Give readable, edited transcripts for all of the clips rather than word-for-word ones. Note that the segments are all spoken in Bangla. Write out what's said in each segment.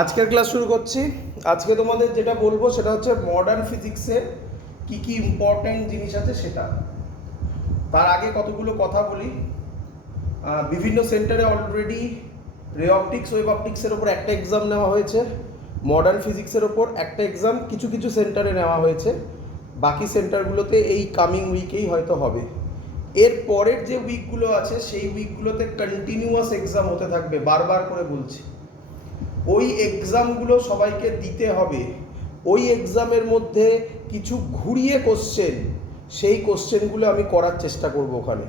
আজকের ক্লাস শুরু করছি। আজকে তোমাদের যেটা বলবো সেটা হচ্ছে মডার্ন ফিজিক্সে কি কি ইম্পর্টেন্ট জিনিস আছে সেটা। তার আগে কতগুলো কথা বলি। বিভিন্ন সেন্টারে অলরেডি রে অপটিক্স, ওয়েভ অপটিক্সের ওপর একটা এক্সাম নেওয়া হয়েছে, মডার্ন ফিজিক্সের ওপর একটা এক্সাম কিছু কিছু সেন্টারে নেওয়া হয়েছে, বাকি সেন্টারগুলোতে এই কামিং উইকেই হয়তো হবে। এর পরের যে উইকগুলো আছে সেই উইকগুলোতে কন্টিনিউয়াস এক্সাম হতে থাকবে, বারবার করে বলছি। ওই এক্সামগুলো সবাইকে দিতে হবে। ওই এক্সামের মধ্যে কিছু ঘুরিয়ে কোশ্চেন, সেই কোশ্চেনগুলো আমি করার চেষ্টা করব ওখানে।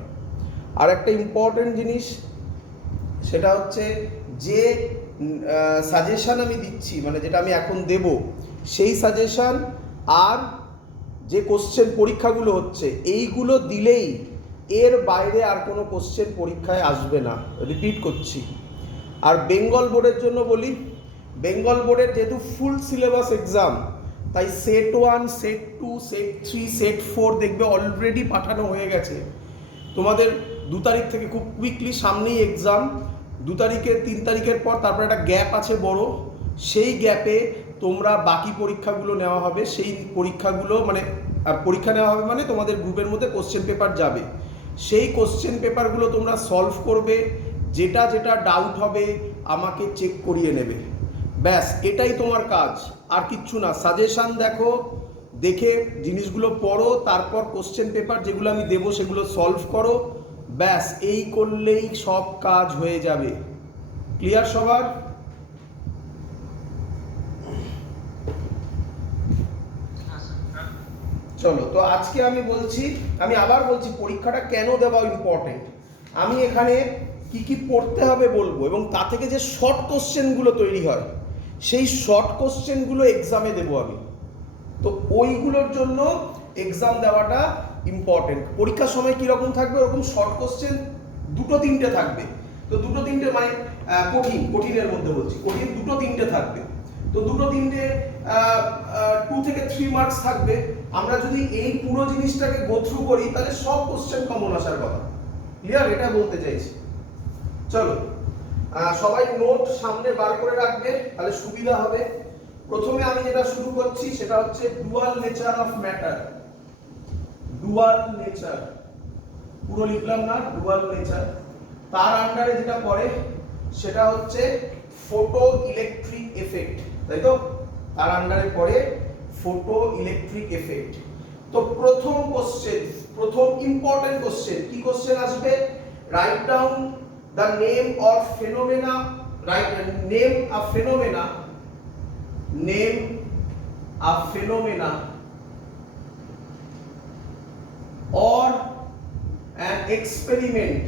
আর একটা ইম্পর্টেন্ট জিনিস সেটা হচ্ছে যে সাজেশান আমি দিচ্ছি, মানে যেটা আমি এখন দেব, সেই সাজেশান আর যে কোশ্চেন পরীক্ষাগুলো হচ্ছে এইগুলো দিলেই এর বাইরে আর কোনো কোশ্চেন পরীক্ষায় আসবে না, রিপিট করছি। আর বেঙ্গল বোর্ডের জন্য বলি, বেঙ্গল বোর্ডের যেহেতু ফুল সিলেবাস এক্সাম, তাই সেট 1, সেট 2, সেট 3, সেট 4 দেখবে অলরেডি পাঠানো হয়ে গেছে তোমাদের। 2 তারিখ থেকে খুব কুইকলি সামনেই এক্সাম। 2 তারিখে 3 তারিখের পর তারপর একটা গ্যাপ আছে বড়, সেই গ্যাপে তোমরা বাকি পরীক্ষাগুলো নেওয়া হবে। সেই পরীক্ষাগুলো মানে পরীক্ষা নেওয়া হবে মানে তোমাদের গ্রুপের মধ্যে কোশ্চেন পেপার যাবে, সেই কোশ্চেন পেপারগুলো তোমরা সলভ করবে। যেটা যেটা ডাউট হবে আমাকে চেক করিয়ে নেবে, ব্যাস এটাই তোমার কাজ, আর কিচ্ছু না। সাজেশান দেখো, দেখে জিনিসগুলো পড়ো, তারপর কোশ্চেন পেপার যেগুলো আমি দেবো সেগুলো সলভ করো, ব্যাস এই করলেই সব কাজ হয়ে যাবে। ক্লিয়ার সবার? চলো, তো আজকে আমি বলছি, আমি আবার বলছি পরীক্ষাটা কেন দেওয়া ইম্পর্টেন্ট। আমি এখানে কি কি পড়তে হবে বলবো, এবং তা থেকে যে শর্ট কোশ্চেনগুলো তৈরি হয় সেই শর্ট কোশ্চেনগুলো এক্সামে দেবো আমি। তো ওইগুলোর জন্য এক্সাম দেওয়াটা ইম্পর্টেন্ট। পরীক্ষার সময় কীরকম থাকবে, ওরকম শর্ট কোশ্চেন 2-3টে থাকবে। তো 2-3টে মানে কঠিনের মধ্যে বলছি, কঠিন 2-3টে থাকবে। তো 2-3টে 2 থেকে 3 মার্কস থাকবে। আমরা যদি এই পুরো জিনিসটাকে গো থ্রু করি তাহলে সব কোশ্চেন কমন আসার কথা। ক্লিয়ার? এটা বলতে চাইছি। চলো, সবাই নোট সামনে বার করে রাখবে, তাহলে সুবিধা হবে। প্রথমে আমি যেটা শুরু করছি সেটা হচ্ছে dual nature of matter. Dual nature পুরো লিখলাম না, ডুয়াল নেচার। তার আন্ডারে যেটা পড়ে সেটা হচ্ছে ফটো ইলেকট্রিক এফেক্ট, তাই তো? তার আন্ডারে পড়ে ফটো ইলেকট্রিক এফেক্ট। তো প্রথম কোশ্চেন, প্রথম ইম্পর্টেন্ট কোশ্চেন, কি কোশ্চেন আসবে? Write down the name of phenomena, right name a phenomena, name a phenomena or an experiment.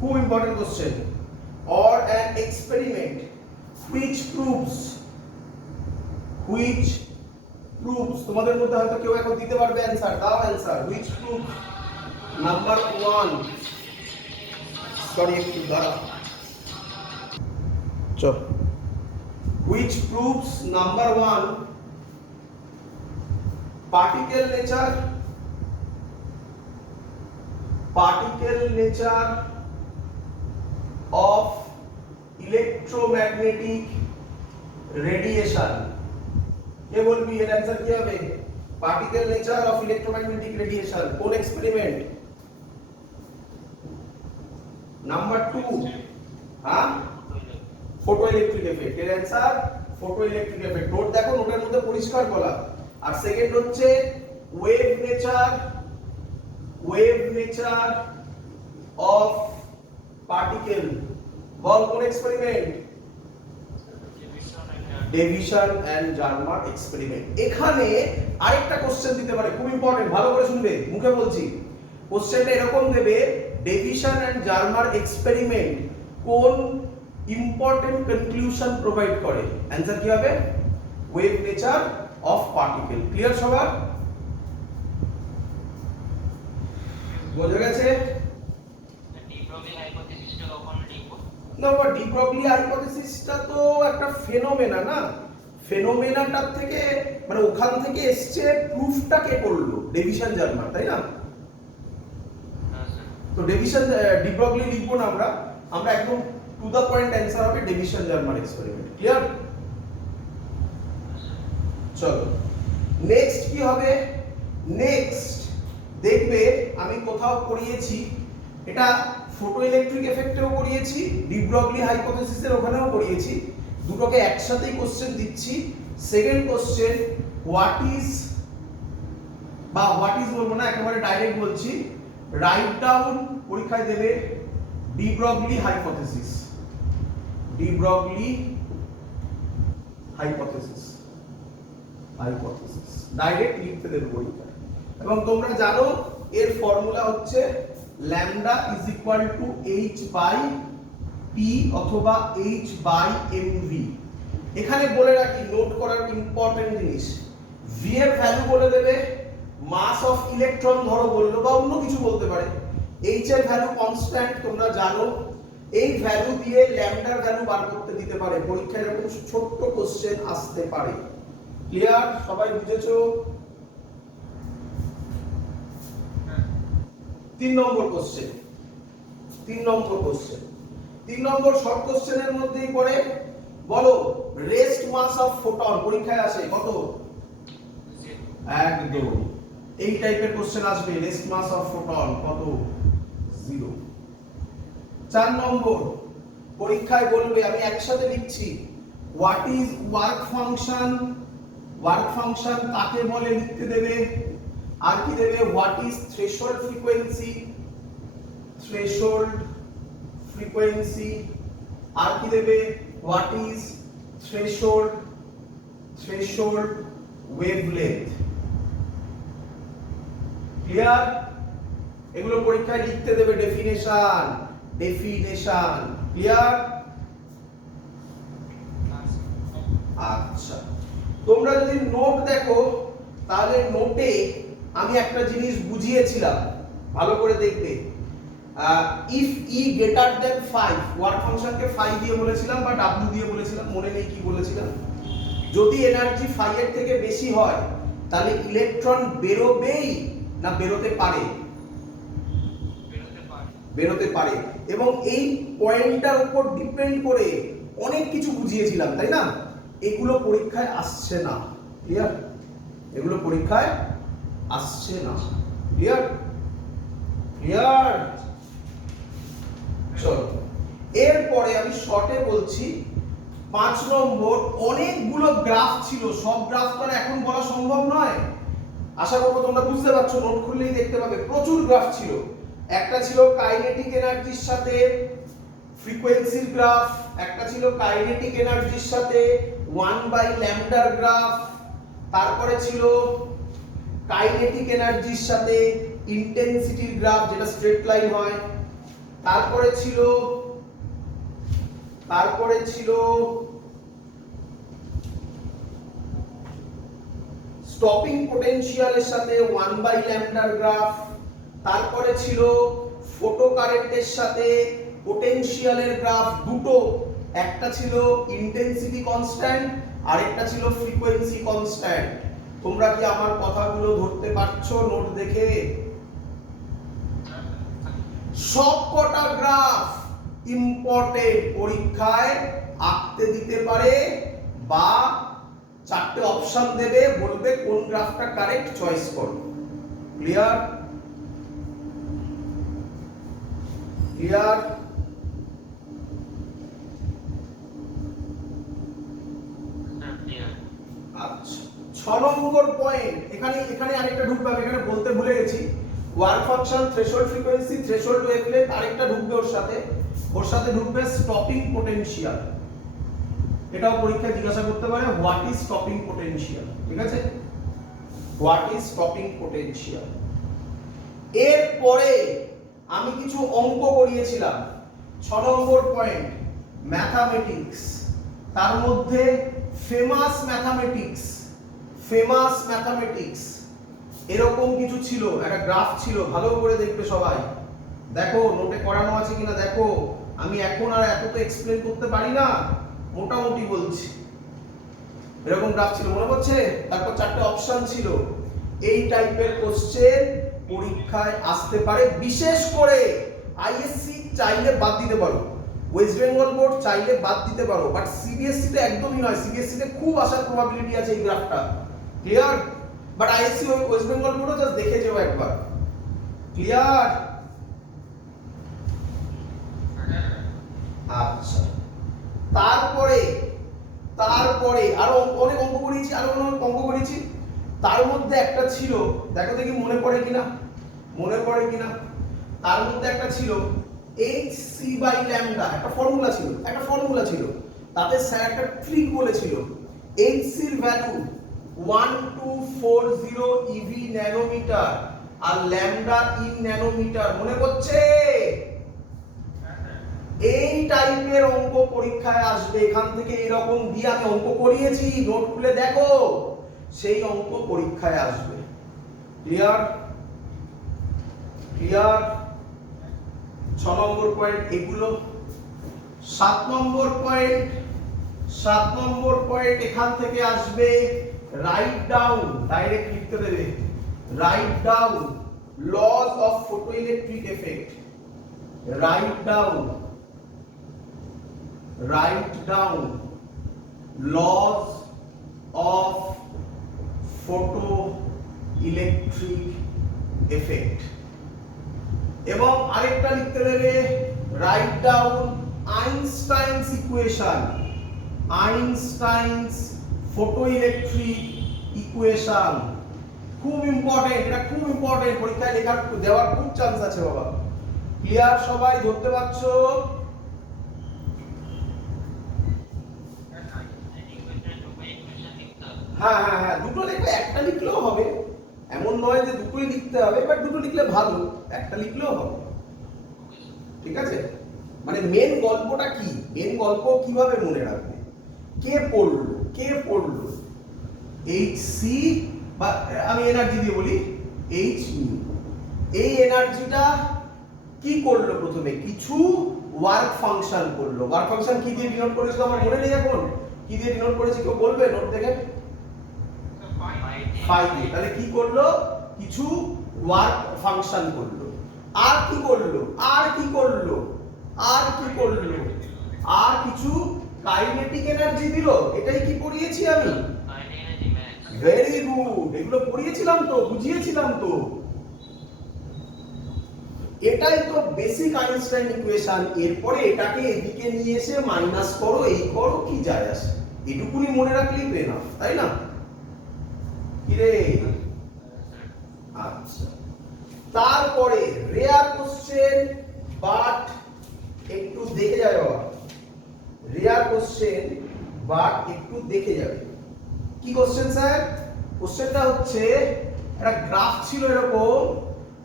Who important question? Or an experiment which proves তোমাদের মধ্যে হয়তো কেউ এখন দিতে পারবে অ্যানসার, দাও answer. which proves number 1, sorry একটু দাঁড়া, which proves number 1 particle nature of electromagnetic radiation. কে বলবি এর অ্যানসার কি হবে? Particle nature of electromagnetic radiation. কোন এক্সপেরিমেন্ট? নাম্বার 2, হ্যাঁ, ফটো ইলেকট্রিক এফেক্ট। এর answer photo electric effect. Note দেখো, নোটের মধ্যে পরিষ্কার বলা। আর সেকেন্ড হচ্ছে ওয়েভ নেচার অফ পার্টিকেল। বল কোন experiment? Davisson and Germer experiment. এখানে আরেকটা কোশ্চেন দিতে পারে, খুব ইম্পর্টেন্ট, ভালো করে শুনবে, মুখে বলছি। কোশ্চেনটা এরকম দেবে, ডেভিশন এন্ড জার্মার এক্সপেরিমেন্ট কোন ইম্পর্টেন্ট কনক্লুশন প্রোভাইড করে? অ্যানসার কি হবে? Wave nature of particle. Clear সবার? বোঝা গেছে? না, ডি ব্রগলি হাইপোথিসিসটা তো একটা ফেনোমেনা না, ফেনোমেনাটার থেকে মানে ওখান থেকে এসছে, প্রুফটা কে করলো? ডেভিশন জার্মার, তাই না? তো ডেভিশন ডি ব্রগলি লিখবো না আমরা একদম টু দ্য পয়েন্ট অ্যান্সার হবে ডেভিশন জার্মার এক্সপেরিমেন্ট। ক্লিয়ার? চলো নেক্সট কি হবে? নেক্সট দেখবে আমি কোথাও পড়িয়েছি, এটা ফটো ইলেকট্রিক এফেক্টেও পড়িয়েছি, ডি ব্রগলি হাইপোথিসিসের ওখানেও পড়িয়েছি, দুটোকে একসাথেই কোশ্চেন দিচ্ছি। সেকেন্ড কোশ্চেন, হোয়াট ইজ বলবো না, একেবারে ডাইরেক্ট বলছি, রাইট ডাউন পরীক্ষায় দেবে de Broglie hypothesis, de Broglie hypothesis direct লিখতে দেবে পরীক্ষায়। এবং তোমরা জানো এর ফর্মুলা হচ্ছে lambda is equal to h by p অথবা এইচ বাই এমভি। এখানে বলে রাখি, নোট করার ইম্পর্টেন্ট জিনিস, ভি এর ভ্যালু বলে দেবে মাস অফ ইলেকট্রন ধরো বললো, বা অন্য কিছু বলতে পারে। এইচ এর ভ্যালু কনস্ট্যান্ট তোমরা জানো, এই ভ্যালু দিয়ে ল্যামডার ভ্যালু বার করতে দিতে পারে পরীক্ষায়, এরকম ছোট্ট কোশ্চেন আসতে পারে। ক্লিয়ার? সবাই বুঝেছো? 3 নম্বর কোশ্চেন, 3 নম্বর শর্ট কোশ্চেনের মধ্যেই পড়ে, বলো রেস্ট মাস অফ ফোটন, পরীক্ষায় আসে কত? একদম এই টাইপের কোশ্চেন আসবে, রেস্ট মাস অফ ফোটন কত? 0। 4 নম্বর পরীক্ষায় বলবে, আমি একসাথে লিখছি, what is work function, work function কাকে বলে লিখতে দেবে। আর কি দেবে? What is threshold frequency, threshold frequency. আর কি দেবে? What is threshold, threshold wavelength. Clear? এগুলো পরীক্ষায় লিখতে দেবে, ডেফিনেশন, ডেফিনেশন। ক্লিয়ার? আচ্ছা, তোমরা যদি নোট দেখো তাহলে নোটে আমি একটা জিনিস বুঝিয়েছিলাম, ভালো করে দেখবে। If E greater than 5, work ফাংশনকে 5 দিয়ে বলেছিলাম বা w দিয়ে বলেছিলাম, মনে নেই কি বলেছিলাম। যদি এনার্জি 5 এর থেকে বেশি হয় তাহলে ইলেকট্রন বেরোবেই না বেরোতে পারে? বেরোতে পারে। এবং এই পয়েন্টটার উপর ডিপেন্ড করে অনেক কিছু বুঝিয়েছিলাম, তাই না? এগুলো পরীক্ষায় আসছে না। ক্লিয়ার? এগুলো পরীক্ষায় আসছে না। ক্লিয়ার? ক্লিয়ার? চলো এরপরে আমি শর্টে বলছি, 5 নম্বর, অনেকগুলো গ্রাফ ছিল, সব গ্রাফ তো এখন বলা সম্ভব নয়, আশা করবো তোমরা বুঝতে পারছো, নোট খুললেই দেখতে পাবে প্রচুর গ্রাফ ছিল। একটা ছিল কাইনেটিক এনার্জির সাথে ফ্রিকোয়েন্সির গ্রাফ, একটা ছিল কাইনেটিক এনার্জির সাথে 1/λ গ্রাফ, তারপরে ছিল কাইনেটিক এনার্জির সাথে ইন্টেন্সিটির গ্রাফ যেটা স্ট্রেট লাইন হয়, তারপরে ছিল স্টপিং পোটেনশিয়ালের সাথে 1/λ গ্রাফ, তারপরে ছিল ফোটো কারেন্টের সাথে পোটেনশিয়ালের গ্রাফ দুটো, একটা ছিল ইন্টেন্সিটি কনস্ট্যান্ট আর একটা ছিল ফ্রিকোয়েন্সি কনস্ট্যান্ট। তোমরা কি আমার কথাগুলো ধরতে পারছো নোট দেখে? সবকটা গ্রাফ ইম্পর্টেন্ট, পরীক্ষায় আঁকতে দিতে পারে বা 4টে অপশন দেবে, বলবে কোন গ্রাফটা কারেক্ট চয়েস করো। ক্লিয়ার? ক্লিয়ার? আচ্ছা, 6 নম্বর পয়েন্ট, এখানে আরেকটা ঢুকবে, আমি এখানে বলতে ভুলে গেছি, work function, threshold frequency, threshold wavelength, আরেকটা ঢুকবে ওর সাথে ঢুকবে স্টপিং পোটেনশিয়াল। এটাও পরীক্ষায় জিজ্ঞাসা করতে পারে, হোয়াট ইজ স্টপিং পোটেনশিয়াল। ঠিক আছে? What is stopping potential. এরপরে আমি কিছু অঙ্ক করিয়েছিলাম, 6 নম্বর পয়েন্ট ম্যাথামেটিক্স, তার মধ্যে ফেমাস ম্যাথামেটিক্স এরকম কিছু ছিল, একটা গ্রাফ ছিল, ভালো করে দেখবে সবাই, দেখো নোটে করানো আছে কিনা দেখো, আমি এখন আর এত তো এক্সপ্লেন করতে পারি না, মোটামুটি বলছি। এরকম গ্রাফ ছিল, মনে পড়ছে? তারপর 4টে অপশন ছিল। এই টাইপের কোশ্চেন পরীক্ষায় আসতে পারে, বিশেষ করে আইএসসি চাইলে বাদ দিতে পারো, ওয়েস্ট বেঙ্গল বোর্ড চাইলে বাদ দিতে পারো, বাট সিবিএসসি তে একদমই নয়। সিবিএসসি তে খুব আসার প্রবাবিলিটি আছে এই গ্রাফটা, clear? But ISC West Bengal বোর্ডও জাস্ট দেখে যাও একবার, ক্লিয়ার? আচ্ছা, তারপরে আরো অনেক অঙ্ক করেছি, তার মধ্যে একটা ছিল, দেখো দেখি মনে পড়ে কিনা, তার মধ্যে একটা ছিল hc বাই ল্যামডা, একটা ফর্মুলা ছিল, তাতে স্যার একটা ট্রিক বলেছিল। hc এর ভ্যালু 1240 eV ন্যানোমিটার আর ল্যামডা ইন ন্যানোমিটার, মনে পড়ছে? এই টাইপের অঙ্ক পরীক্ষায় আসবে, এখান থেকে এরকম দিয়ে আমি অঙ্ক করিয়েছি, নোট খুলে দেখো, সেই অঙ্ক পরীক্ষায় আসবে, ক্লিয়ার? 6 নম্বর পয়েন্ট এগুলো। 7 নম্বর পয়েন্ট এখান থেকে আসবে, রাইট ডাউন, ডাইরেক্ট লিখতে দেবে, write down laws of photoelectric effect, write down laws of photoelectric effect। এবং আরেকটা লিখতে দেবে, write down Einstein's equation, Einstein's photoelectric equation. খুব ইম্পর্টেন্ট, এটা খুব ইম্পর্টেন্ট, পরীক্ষায় লেখার দেওয়ার খুব চান্স আছে বাবা, ক্লিয়ার? সবাই ধরতে পারছো? হ্যাঁ, দুটো লিখলে, একটা লিখলেও হবে, এমন নয় যে দুটোই লিখতে হবে, বাট দুটো লিখলে ভালো, একটা লিখলেও হবে, ঠিক আছে? মানে মেন গল্পটা কি, মেন গল্প কিভাবে মনে রাখবে, কে পড়লো, hc বা আমি এনার্জি দিয়ে বলি h নিউ, এই এনার্জিটা কি করলো? প্রথমে কিছু ওয়ার্ক ফাংশন করলো। ওয়ার্ক ফাংশন কি দিয়ে ডিনোট করেছিল আমার মনে নেই এখন, কি দিয়ে ডিনোট করেছি কেউ বলবে নোট দেখে? ফাই দিয়ে। তাহলে কি করলো? কিছু ওয়ার্ক ফাংশন করলো। আর কি করলো? আর কিছু কাইনেটিক এনার্জি দিল। এটাই কি পড়িয়েছি আমি? ভেরি গুড, এগুলো পড়িয়েছিলাম তো, বুঝিয়েছিলাম তো। এটাই তো বেসিক আইনস্টাইন ইকুয়েশন। এরপরে এটাকে এদিকে নিয়ে এসে মাইনাস করো, এই করো, কি যায় আসে? এটুকুনি মনে রাখলেই তো এনাফ, তাই না? কি রে? আচ্ছা, তারপরে রেয়ার কোশ্চেন, বাট একটু দেখে যাবে বাবা, রেয়ার কোশ্চেন বাট একটু দেখে যাবে। কি কোশ্চেন স্যার? কোশ্চেনটা হচ্ছে একটা গ্রাফ ছিল এরকম,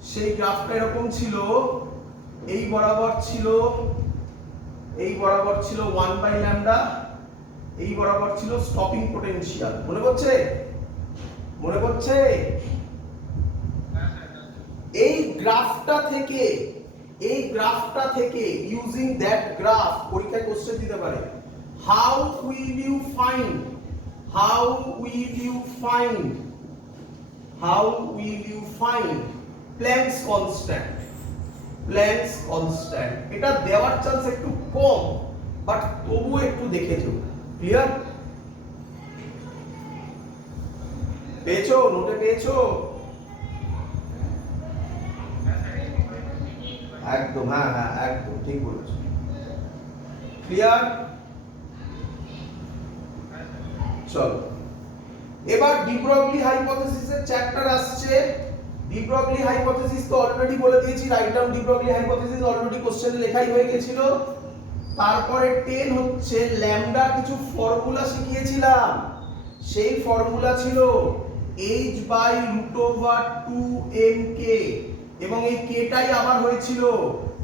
সেই গ্রাফটা এরকম ছিল, এই বরাবর ছিল 1 বাই ল্যামডা, এই বরাবর ছিল স্টপিং পোটেনশিয়াল। মনে পড়ছে? এই গ্রাফটা থেকে ইউজিং দ্যাট গ্রাফ পরীক্ষায় কোশ্চেন দিতে পারে। How will you find Planck's constant. এটা দেওয়ার চান্স একটু কম, বাট তবু একটু দেখে যাও, ক্লিয়ার? নোটে পেয়েছো? একদম, হ্যাঁ একদম ঠিক বলেছো, ক্লিয়ার? চলো এবার ডি ব্রগলি হাইপোথিসিসের চ্যাপ্টার আসছে। ডি ব্রগলি হাইপোথিসিস তো অলরেডি বলে দিয়েছি, write down D Broglie hypothesis, already question লেখাই হয়ে গিয়েছিল। তারপরে 10 হচ্ছে ল্যামডা, কিছু ফর্মুলা শিখিয়েছিলাম, সেই ফর্মুলা ছিল h/√2mk, এবং এই কেটাই আবার হয়েছিল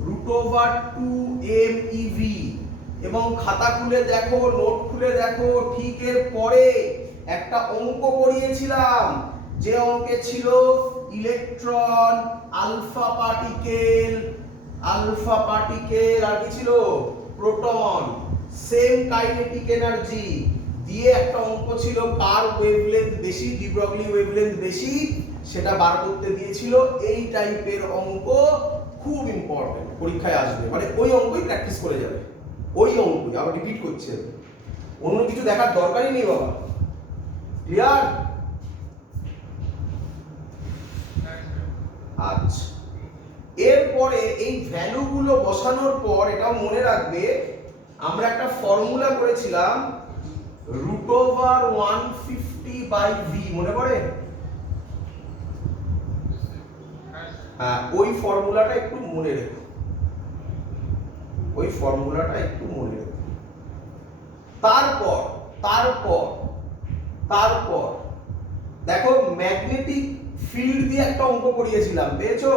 √2mev। এবং খাতা খুলে দেখো, নোট খুলে দেখো, ঠিক এর পরে একটা অঙ্ক করিয়েছিলাম, যে অঙ্কে ছিল ইলেকট্রন, আলফা পার্টিকেল, আর কি ছিল? প্রোটন, সেম কাইনেটিক এনার্জি দিয়ে একটা অঙ্ক ছিল, কার ওয়েভলেন্থ বেশি, ডি ব্রগলি ওয়েভলেন্থ বেশি, সেটা বার করতে দিয়েছিল। এই টাইপের অঙ্ক খুব ইম্পর্টেন্ট, পরীক্ষায় আসবে, মানে ওই অঙ্কই প্র্যাকটিস করে যাবে, ওই অঙ্কই আবার রিপিট করছে, অন্য কিছু দেখার দরকারই নেই বাবা। ক্লিয়ার? আচ্ছা, এরপরে এই ভ্যালুগুলো বসানোর পর এটাও মনে রাখবে আমরা একটা ফর্মুলা করেছিলাম √150/v, মনে পড়ে? হ্যাঁ, ওই ফর্মুলাটা একটু মনে রেখো, ওই ফর্মুলাটা একটু মনে রেখো। তারপর তারপর তারপর দেখো ম্যাগনেটিক ফিল্ড দিয়ে একটা অঙ্ক করিয়েছিলাম, পেয়েছো?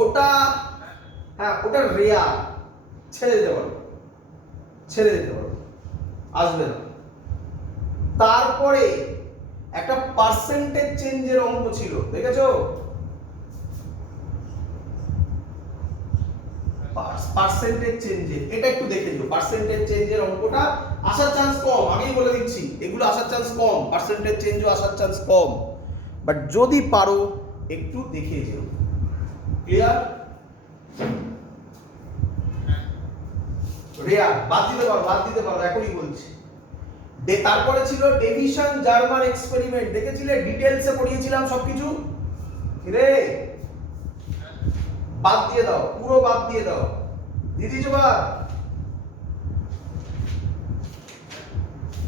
ওটা হ্যাঁ, ওটা রেয়ার, ছেড়ে দিতে পারো, ছেড়ে দিতে পারো, আসবে না। তারপরে একটা পার্সেন্টেজ চেঞ্জের অঙ্ক ছিল, দেখেছো? পার্সেন্টেজ চেঞ্জের, এটা একটু দেখে নিও। পার্সেন্টেজ চেঞ্জের অঙ্কটা আসার চান্স কম, আগেই বলে দিচ্ছি, এগুলো আসার চান্স কম, পার্সেন্টেজ চেঞ্জও আসার চান্স কম, বাট যদি পারো একটু দেখে যেও। ক্লিয়ার? রেয়ার বাদ দিতে পারো, বাদ দিতে পারো, এখনই বলছি। তারপরে ছিল ডেভিশন জার্মান এক্সপেরিমেন্ট, দেখেছিলে? ডিটেইলসে পড়িয়েছিলাম সবকিছু। রে বাদ দিয়ে দাও, পুরো বাদ দিয়ে দাও, দিদি চোবা।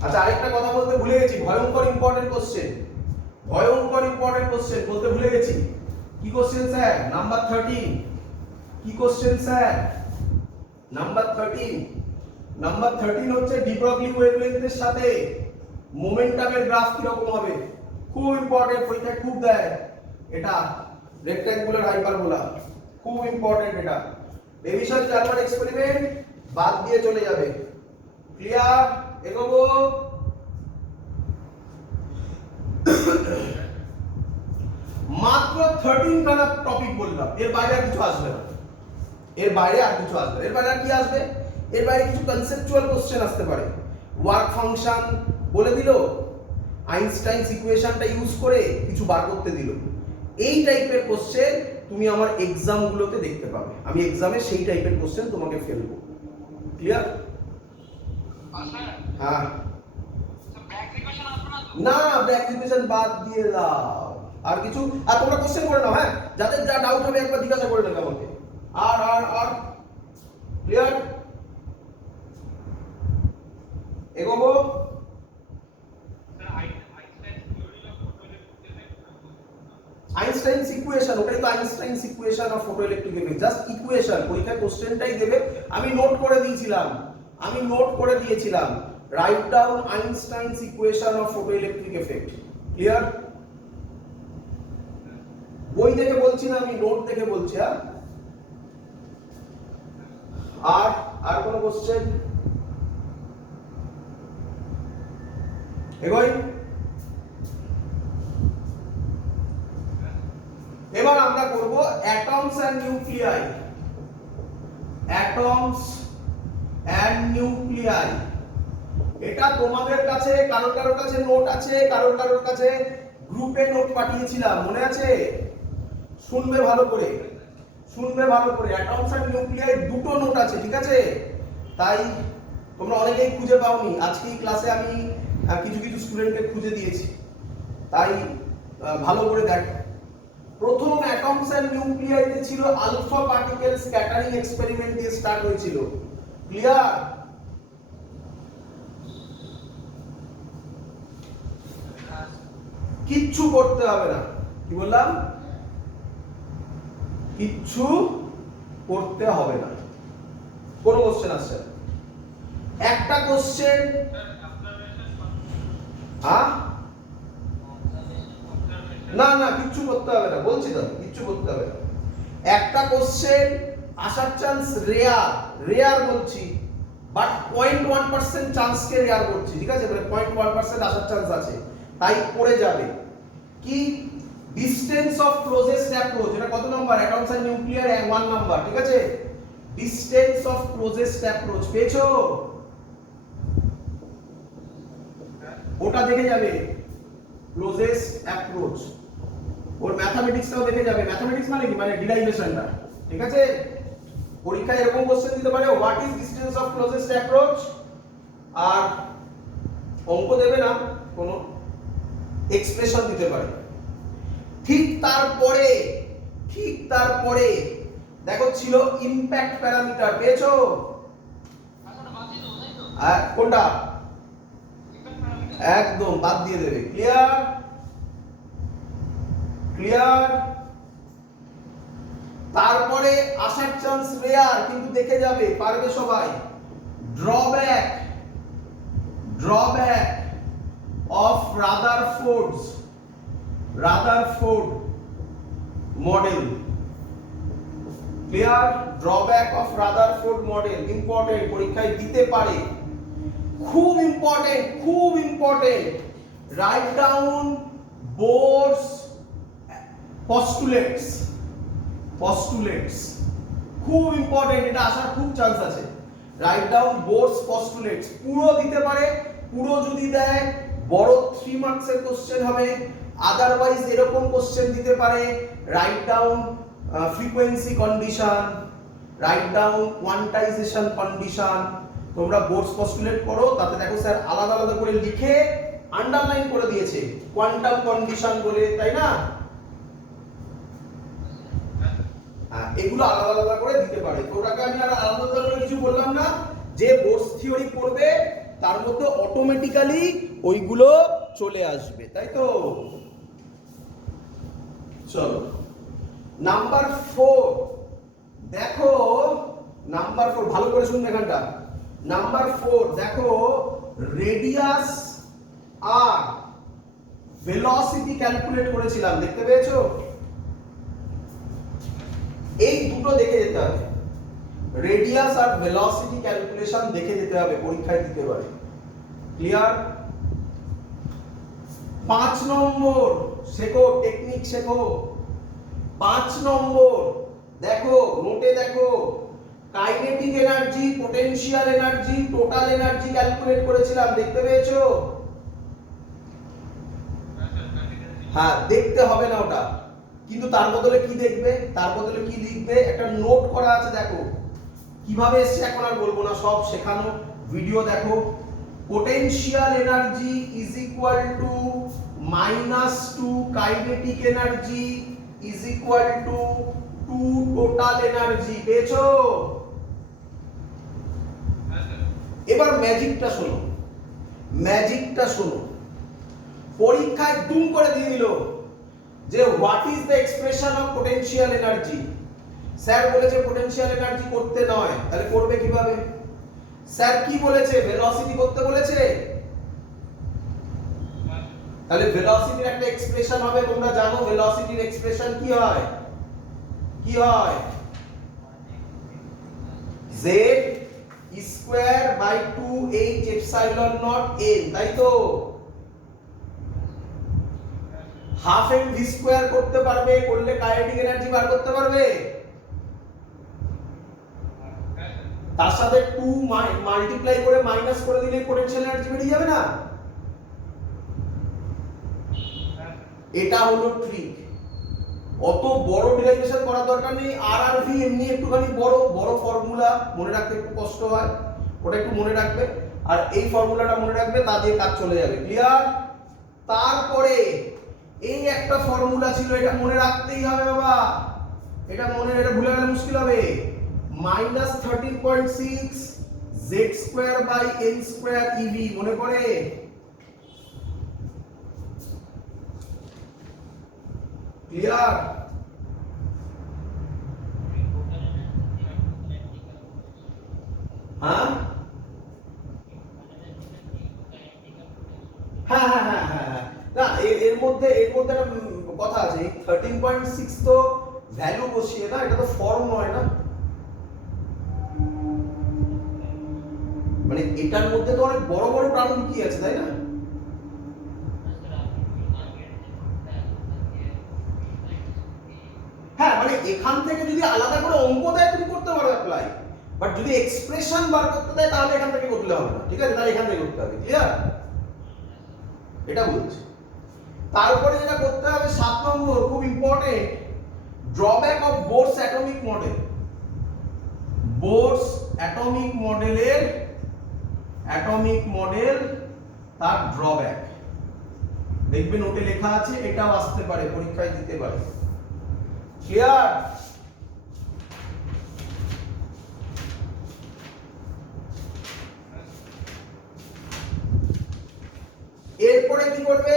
আচ্ছা, আরেকটা কথা বলতে ভুলে গেছি, ভয়ঙ্কর ইম্পর্টেন্ট কোশ্চেন, ভয়ঙ্কর ইম্পর্টেন্ট কোশ্চেন বলতে ভুলে গেছি। কি কোশ্চেন স্যার? নাম্বার 13। কি কোশ্চেন স্যার? নাম্বার 13। নাম্বার 13 হচ্ছে ডি ব্রগলি ওয়েভলেন্থের সাথে মোমেন্টামের গ্রাফ কি রকম হবে। খুব ইম্পর্টেন্ট, পরীক্ষায় খুব দেয় এটা। রেক্ট্যাঙ্গুলার হাইপারবোলা খুব ইম্পর্টেন্ট এটা। ডেভিশন জার্মান এক্সপেরিমেন্ট বাদ দিয়ে চলে যাবে। ক্লিয়ার? এগোবো। মাত্র 13 খানা টপিক বললাম, এর বাইরে আর কিছু আসবে না, এর বাইরে আর কিছু আসবে না। এর বাইরে আর কি আসবে? এর বাইরে কিছু কনসেপচুয়াল কোশ্চেন আসতে পারে। ওয়ার্ক ফাংশন বলে দিল, আইনস্টাইনস ইকুয়েশনটা ইউজ করে কিছু বার করতে দিল। এই টাইপের কোশ্চেন তুমি আমার এক্সামগুলোতে দেখতে পাবে, আমি এক্সামে সেই টাইপের কোশ্চেন তোমাকে ফেলবো। ক্লিয়ার? হ্যাঁ, না ব্যাক রিভিশন বাদ দিয়ে দাও, আর কিছু আর তোমরা কোশ্চেন করে নাও। হ্যাঁ, যাদের যা ডাউট হবে একবার জিজ্ঞাসা করে নেবে আমাকে। আর আর আর ক্লিয়ার? এগোবো। আইনস্টাইনস ইকুয়েশন, ওটাই তো Einstein's equation of photoelectric effect, just equation. পরীক্ষায় কোশ্চেনটাই দেবে, আমি নোট করে দিয়েছিলাম, আমি নোট করে দিয়েছিলাম, write down Einstein's equation of photoelectric effect. Clear? বই দেখে বলছি না, আমি নোট দেখে বলছি। হ্যাঁ, আর আর কোন কোশ্চেন? এগোই। এবার আমরা করব atoms and nuclei. Atoms and nuclei, এটা তোমাদের কাছে কারোর কারোর কাছে নোট আছে, কারোর কারোর কাছে গ্রুপে নোট পাঠিয়েছিলাম, মনে আছে? শুনবে ভালো করে, শুনবে ভালো করে। অ্যাটমস এন্ড নিউক্লিয়াই দুটো নোট আছে, ঠিক আছে? তাই তোমরা অনেকেই খুঁজে পাওনি, আজকেই ক্লাসে আমি কিছু কিছু স্টুডেন্টকে খুঁজে দিয়েছি, তাই ভালো করে দেখো। প্রথম অ্যাটমস এন্ড নিউক্লিয়াইতে ছিল আলফা পার্টিকেল স্ক্যাটারিং এক্সপেরিমেন্ট দিয়ে স্টার্ট হয়েছিল। ক্লিয়ার? কিচ্ছু করতে হবে না, কি বললাম? কিচ্ছু করতে হবে না। কোন কোশ্চেন আসছে? একটা কোশ্চেন, হ্যাঁ না না কিচ্ছু করতে হবে না, বলছি তো কিচ্ছু করতে হবে না। একটা কোশ্চেন আসার চান্স রেয়ার, রেয়ার বলছি, বাট 0.1% চান্সকে রেয়ার করছি, ঠিক আছে? মানে 0.1% আসার চান্স আছে, তাই পড়ে যাবে। কি? ডিসটেন্স অফ ক্লোজেস্ট অ্যাপ্রোচ, এটা কত number? Atoms and nuclear 1 number, ঠিক আছে? ডিসটেন্স অফ ক্লোজেস্ট অ্যাপ্রোচ পেয়েছো? ওটা দেখে যাবে, ক্লোজেস্ট অ্যাপ্রোচ। ওর ম্যাথমেটিক্সটাও দেখে যাবে। ম্যাথমেটিক্স মানে কি? মানে ডিরাইভেশনটা, ঠিক আছে? পরীক্ষায় এরকম কোশ্চেন দিতে পারে, what is distance of closest approach, আর অঙ্ক দেবে না, কোনো এক্সপ্রেশন দিতে পারে। ঠিক তারপরে দেখো ছিল ইমপ্যাক্ট প্যারামিটার, পেয়েছো? কোনটা? একদম বাদ দিয়ে দেবে। ক্লিয়ার। তারপরে আসার চান্স রেয়ার, কিন্তু দেখে যাবে, পারবে সবাই। Drawback of Rutherford model. Clear? Drawback of Rutherford model important, পরীক্ষায় দিতে পারে, খুব ইম্পর্টেন্ট। রাইট ডাউন বোরস পস্টুলেটস, খুব ইম্পর্টেন্ট, এটা আসার খুব চান্স আছে। রাইট ডাউন বোরস পস্টুলেটস, পুরো দিতে পারে, পুরো যদি দেয় বড় 3 মার্কসের কোশ্চেন হবে, আদারওয়াইজ এরকম কোশ্চেন দিতে পারে, write down frequency condition, write down quantisation condition. তোমরা বোরস পস্টুলেট করো, তাতে দেখো স্যার আলাদা আলাদা করে লিখে আন্ডারলাইন করে দিয়েছে কোয়ান্টাম কন্ডিশন বলে, তাই না? এগুলো আলাদা আলাদা করে দিতে পারে। তোটাকে আমি আর আলাদা আলাদা করে কিছু বললাম না, যে বোরস থিওরি পড়বে তার মধ্যে অটোমেটিক্যালি ওইগুলো চলে আসবে, তাই তো? চলো নাম্বার 4 দেখো, নাম্বার 4 ভালো করে শুনুন এখানটা। নাম্বার 4 দেখো, রেডিয়াস আর ভেলোসিটি ক্যালকুলেট করেছিলাম, দেখতে পেয়েছো? এই দুটো দেখে যেতে হবে, রেডিয়াস আর ভেলোসিটি ক্যালকুলেশন দেখে যেতে হবে, পরীক্ষায় দিতে পারে। ক্লিয়ার? 5 নম্বর শেখো, টেকনিক শেখো। 5 নম্বর দেখো, নোটে দেখো, kinetic energy, potential energy, total energy calculate করেছিলাম, দেখতে পেয়েছো? হ্যাঁ, দেখতে হবে না ওটা, কিন্তু তার বদলে কি দেখবে, তার বদলে কি লিখবে, একটা নোট করা আছে, দেখো কিভাবে এসছে, এখন আর বলবো না, সব শেখানো, ভিডিও দেখো। Potential energy is equal two -2 kinetic energy is equal two 2 total energy, পেয়েছো? এবার ম্যাজিকটা শোনো, পরীক্ষায় দুম করে দিয়ে দিল যে what is the expression of potential energy. Sir বলেছে পোটেনশিয়াল এনার্জি করতে নয়, তাহলে করবে কিভাবে? স্যার কি বলেছে? ভেলোসিটি করতে বলেছে, তাহলে ভেলোসিটির একটা এক্সপ্রেশন হবে, তোমরা জানো ভেলোসিটির এক্সপ্রেশন কি হয়? z square by 2h epsilon naught n, তাই তো? হাফ এম ভি স্কয়ার করতে পারবে, করলে কাইনেটিক এনার্জি বার করতে পারবে, তার সাথে 2 মাল্টিপ্লাই করে মাইনাস করে দিলে পোটেনশিয়াল এনার্জি বেরিয়ে যাবে না? এটা হলো ট্রিক, অত বড় ডেরিভেশন করার দরকার নেই। আর আর ভি এমনি একটুখানি বড় ফর্মুলা, মনে রাখতে একটু কষ্ট হয়, ওটা একটু মনে রাখবে, আর এই ফর্মুলাটা মনে রাখবে, তা দিয়ে কাজ চলে যাবে। ক্লিয়ার? তারপরে এই একটা ফর্মুলা ছিল, এটা মনে রাখতেই হবে বাবা, এটা ভুলে গেলে মুশকিল হবে। -13.6 z square by n square ev, মনে পড়ে? ক্লিয়ার? হ্যাঁ না, এর মধ্যে একটা কথা আছে, 13.6 তো ভ্যালু বসিয়ে না, এটা তো ফর্ম নয় না, মানে এটার মধ্যে তো অনেক বড় বড় টার্ম কি আছে, তাই না? হ্যাঁ, মানে এখান থেকে যদি আলাদা করে অঙ্ক দেয় তুমি করতে পারো অ্যাপ্লাই, বাট যদি এক্সপ্রেশন বার করতে দেয় তাহলে এখান থেকে করলে হবে না, ঠিক আছে? তাহলে এখান থেকে করতে হবে। ক্লিয়ার? এটা বলছি। তারপরে যেটা করতে হবে 7 নম্বর, খুব important, drawback of Bohr's atomic model. Bohr's atomic model তার ড্রব্যাক দেখবে নোটে লেখা আছে, এটাও আসতে পারে, পরীক্ষায় দিতে পারে। ক্লিয়ার? এরপরে কি করবে?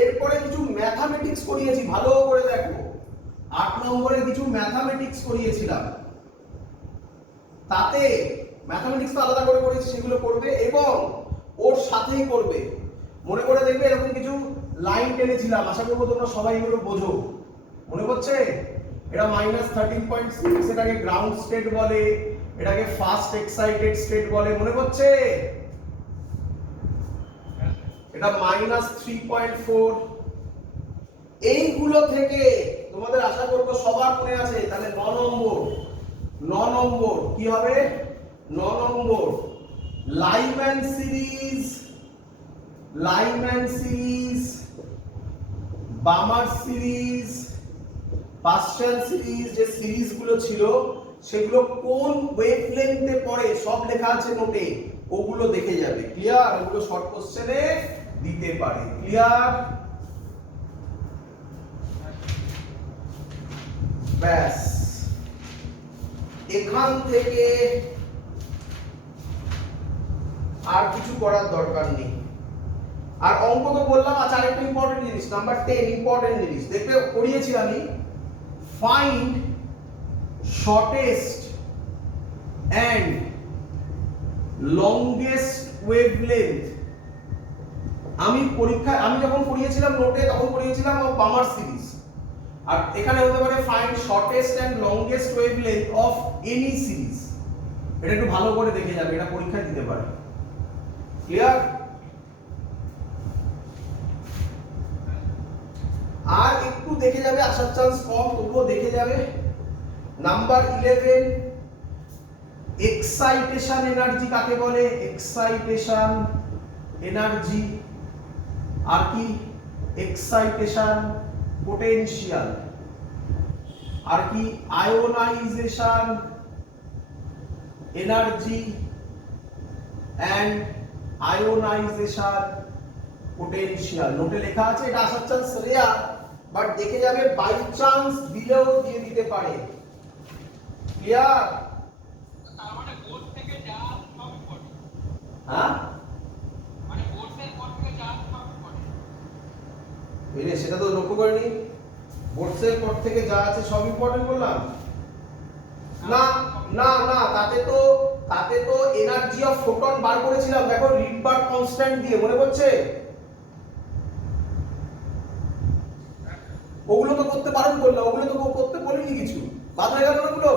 এরপরে কিছু ম্যাথামেটিক্স করিয়েছি, ভালো করে দেখো। 8 নম্বরে কিছু ম্যাথামেটিক্স করিয়েছিলাম, তাতে ম্যাথামেটিক্স তো আলাদা করে করেছি, সেগুলো করবে এবং ওর সাথেই করবে। মনে করে দেখবে এরকম কিছু লাইন টেনেছিলাম, আশা করবো তোমরা সবাই এগুলো বোঝো। মনে পড়ছে? এটা -13.6, এটাকে গ্রাউন্ড স্টেট বলে, এটাকে ফার্স্ট এক্সাইটেড স্টেট বলে। মনে পড়ছে? এটা -3.4। এইগুলো থেকে তোমাদের আশা করবো সবার মনে আছে। তাহলে 9 নম্বর কি হবে? 9 নম্বর লাইম্যান সিরিজ, বামার সিরিজ, পাস্টাল সিরিজ, যে সিরিজগুলো ছিল সেগুলো কোন ওয়েভলেন্থে পড়ে সব লেখা আছে নোটে, ওগুলো দেখে যাবে। ক্লিয়ার? ওগুলো শর্ট কোশ্চেনে দিতে পারে। ক্লিয়ার? ব্যাস, এখান থেকে আর কিছু করার দরকার নেই। আর অঙ্ক তো বললাম। আচ্ছা, আরেকটা ইম্পর্টেন্ট জিনিস, নাম্বার 10 ইম্পর্টেন্ট জিনিস দেখবে পড়িয়েছি আমি, find shortest and longest wavelength. আমি যখন পড়িয়েছিলাম নোটে, তখন পড়িয়েছিলাম বামার সিরিজ, আর এখানে হতে পারে find shortest and longest wavelength of any series. এটা একটু ভালো করে দেখে যাবে, এটা পরীক্ষা দিতে পারে। ক্লিয়ার? আর একটু দেখে যাবে, আসার চান্স কম, তবুও দেখে যাবে। নাম্বার 11 এক্সাইটেশন এনার্জি কাকে বলে? Excitation energy. আর কি? Excitation potential. আর কি? Ionisation energy and ionisation potential. নোটে লেখা আছে, এটা আসার চান্স রেয়ার, বাট দেখে যাবে, বাই চান্স দিলেও দিয়ে দিতে পারে। ক্লিয়ার? তার মানে বোর্ড থেকে যা সব পড়ে। হ্যাঁ, মানে বোর্ডের পর থেকে যা সব পড়ে। বুঝলে? সেটা তো লক্ষ্য করিনি। বোর্ডসের পর থেকে যা আছে সব ইম্পর্টেন্ট বললাম না? না না, তাতে তো এনার্জি অফ ফোটন বার করেছিলাম, দেখো রিডবার্গ কনস্ট্যান্ট দিয়ে। মনে পড়ছে? ওগুলো তো করতে বারণ করলাম, ওগুলো তো করতে বলিনি কিছু, বাদ হয়ে গেল না ওগুলো?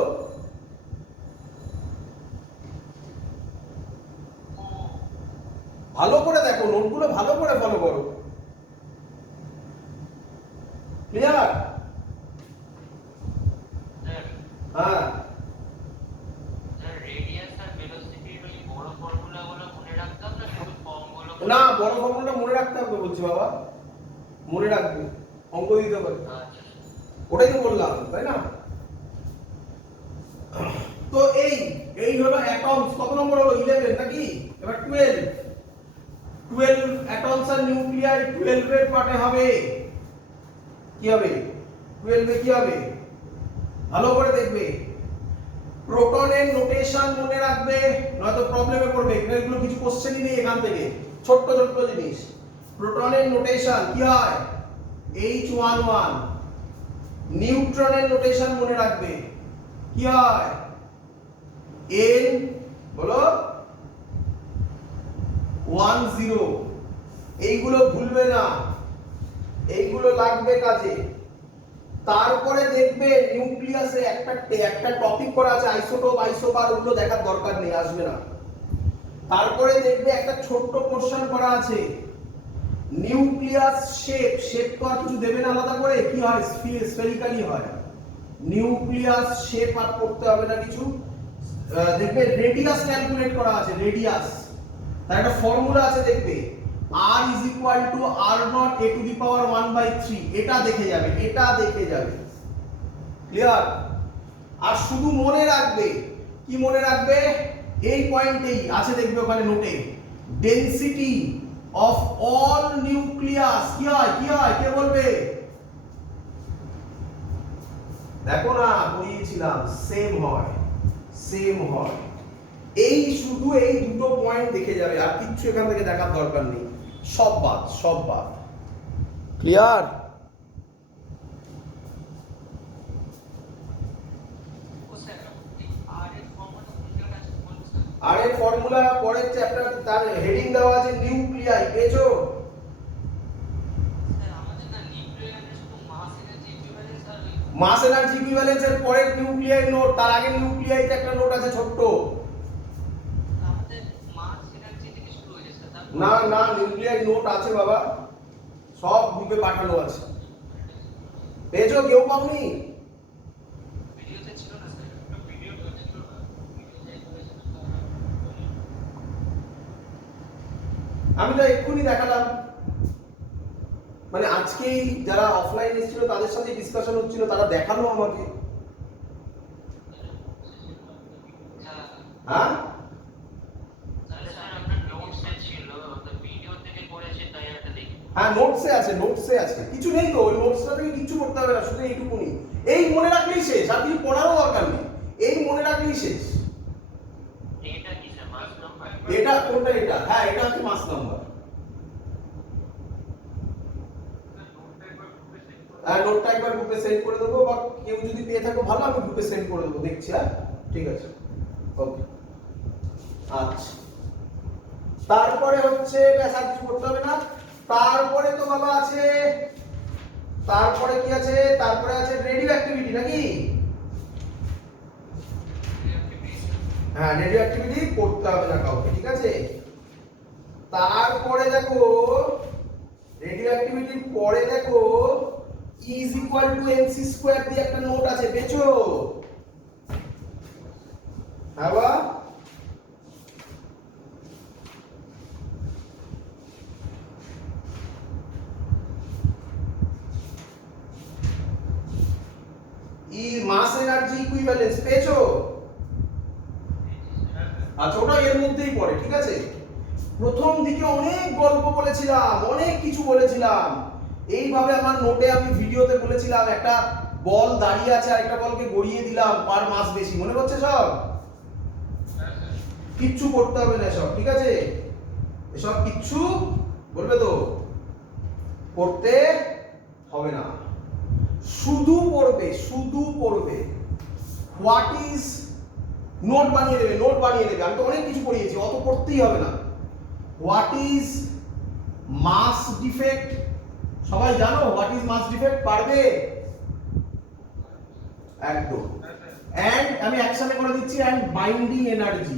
ভালো করে দেখো, নোটগুলো ভালো করে ফলো করো। ক্লিয়ার? হ্যাঁ, রেডিয়াস আর ভেলোসিটির ওই বড় ফর্মুলাগুলো মনে রাখতে হবে না, শুধু ফর্মগুলো? না, বড় ফর্মুলাটা মনে রাখতে হবে বলছি বাবা, মনে রাখবে, অঙ্ক দিতে পারে। আচ্ছা, ওটাই তো বললাম, তাই না? তো এই হলো অ্যাটমস। কত নম্বর হলো? 11 নাকি? এবার 12 অ্যাটমস আর নিউক্লিয়ার। 12 এর পার্টে হবে কি হবে? 12 এ কি হবে? ভালো করে দেখবে, প্রোটনের নোটেশন মনে রাখবে, নয়তো প্রবলেমে পড়বে। এগুলো কিছু কোশ্চেনই নেই এখান থেকে, ছোট্ট ছোট্ট জিনিস। প্রোটনের নোটেশন কি হয়? H11। নিউট্রনের নোটেশন মনে রাখবে, কি হয়? N, বলো, 10। এইগুলো ভুলবে না, এইগুলো লাগবে কাজে। তারপরে দেখবে নিউক্লিয়াসে একটা টপিক করা আছে, আইসোটোপ, আইসোবার, ওগুলো দেখার দরকার নেই, আসবে না। তারপরে দেখবে একটা ছোট্ট কোশ্চেন করা আছে, নিউক্লিয়াস শেপ তো আর কিছু দেবে না আলাদা করে, কি হয়? স্ফেরিক্যালি হয়। নিউক্লিয়াস শেপ আর করতে হবে না কিছু। দেখবে রেডিয়াস ক্যালকুলেট করা আছে, রেডিয়াস, তার একটা ফর্মুলা আছে, দেখবে r is equal to r0 a to the power 1/3। এটা দেখে যাবে। ক্লিয়ার? আর শুধু মনে রাখবে কি মনে রাখবে, এই পয়েন্টেই আছে দেখবে ওখানে নোটে, ডেনসিটি অফ অল নিউক্লিয়াস কি হয় কি হয় কে বলবে? দেখো না বলিয়েছিলাম সেম হয়, সেম হয়। এই শুধু এই দুটো পয়েন্ট দেখে যাবে, আর কিচ্ছু এখান থেকে দেখার দরকার নেই, সব বাদ সব বাদ। ক্লিয়ার? আর এর ফর্মুলা পরের চ্যাপ্টার, তার হেডিং দেওয়া আছে নিউক্লিয়াই, পেয়েছো? মাস এনার্জি ইকুইভ্যালেন্স এর পরের নিউক্লিয়াই নোট, তার আগে নিউক্লিয়াইতে একটা নোট আছে ছোট্ট। না না নিউক্লিয়ার নোট আছে বাবা, সব গ্রুপে পাঠানো আছে। পেয়েছো? কেউ পাওনি? আমি তো এক্ষুনি দেখালাম, মানে আজকেই যারা অফলাইন এসেছিল তাদের সাথে ডিসকাশন হচ্ছিল, তারা দেখালো আমাকে। হ্যাঁ হ্যাঁ নোটসে আছে, নোটসে আছে, কিছু নেই তো ওই নোটসটা থেকে কিছু করতে হবে না, শুধু এইটুকুনি, এই মনে রাখলেই শেষ, আর কিছু পড়ারও দরকার নেই, এই মনে রাখলেই শেষ। এটা কোনটা? এটা হ্যাঁ এটা হচ্ছে মাস নাম্বার। আর নোটটা একবার গ্রুপে সেন্ড করে দেবো, বা কেউ যদি পেয়ে থাকো ভালো, আমি গ্রুপে সেন্ড করে দেবো, দেখছি। হ্যাঁ ঠিক আছে, ওকে। আচ্ছা তারপরে হচ্ছে ব্যাস আর কিছু করতে হবে না। তারপরে তো বাবা আছে, তারপরে কি আছে? তারপরে আছে রেডিও অ্যাক্টিভিটি নাকি? হ্যাঁ রেডিও অ্যাক্টিভিটি করতে হবে না কাউকে, ঠিক আছে। তারপরে দেখো রেডিও অ্যাক্টিভিটির পরে দেখো E is equal to mc square দিয়ে একটা নোট আছে, পেয়েছো? হ্যাঁ বা ই মাস এনার্জি ইকুইভ্যালেন্স পেয়েছো? আচ্ছা ওটা এর মধ্যেই পড়ে, ঠিক আছে। প্রথম দিকে অনেক গল্প বলেছিলাম, অনেক কিছু বলেছিলাম, এইভাবে আমার নোটে আমি ভিডিওতে বলেছিলাম একটা বল দাঁড়িয়ে আছে আর একটা বলকে গড়িয়ে দিলাম পার মাস বেশি, মনে পড়ছে সব? কিচ্ছু করতে হবে না সব, ঠিক আছে। এসব কিচ্ছু বলবে তো করতে হবে না, শুধু পড়বে, শুধু পড়বে। হোয়াট ইজ, নোট বানিয়ে দেবে, নোট বানিয়ে দেবে, আমি তো অনেক কিছু পড়িয়েছি, অত পড়তেই হবে না। হোয়াট ইজ মাস ডিফেক্ট, সবাই জানো হোয়াট ইজ মাস ডিফেক্ট? পারবে? একদম। এন্ড আমি একসাথে করে দিচ্ছি, এন্ড বাইন্ডিং এনার্জি,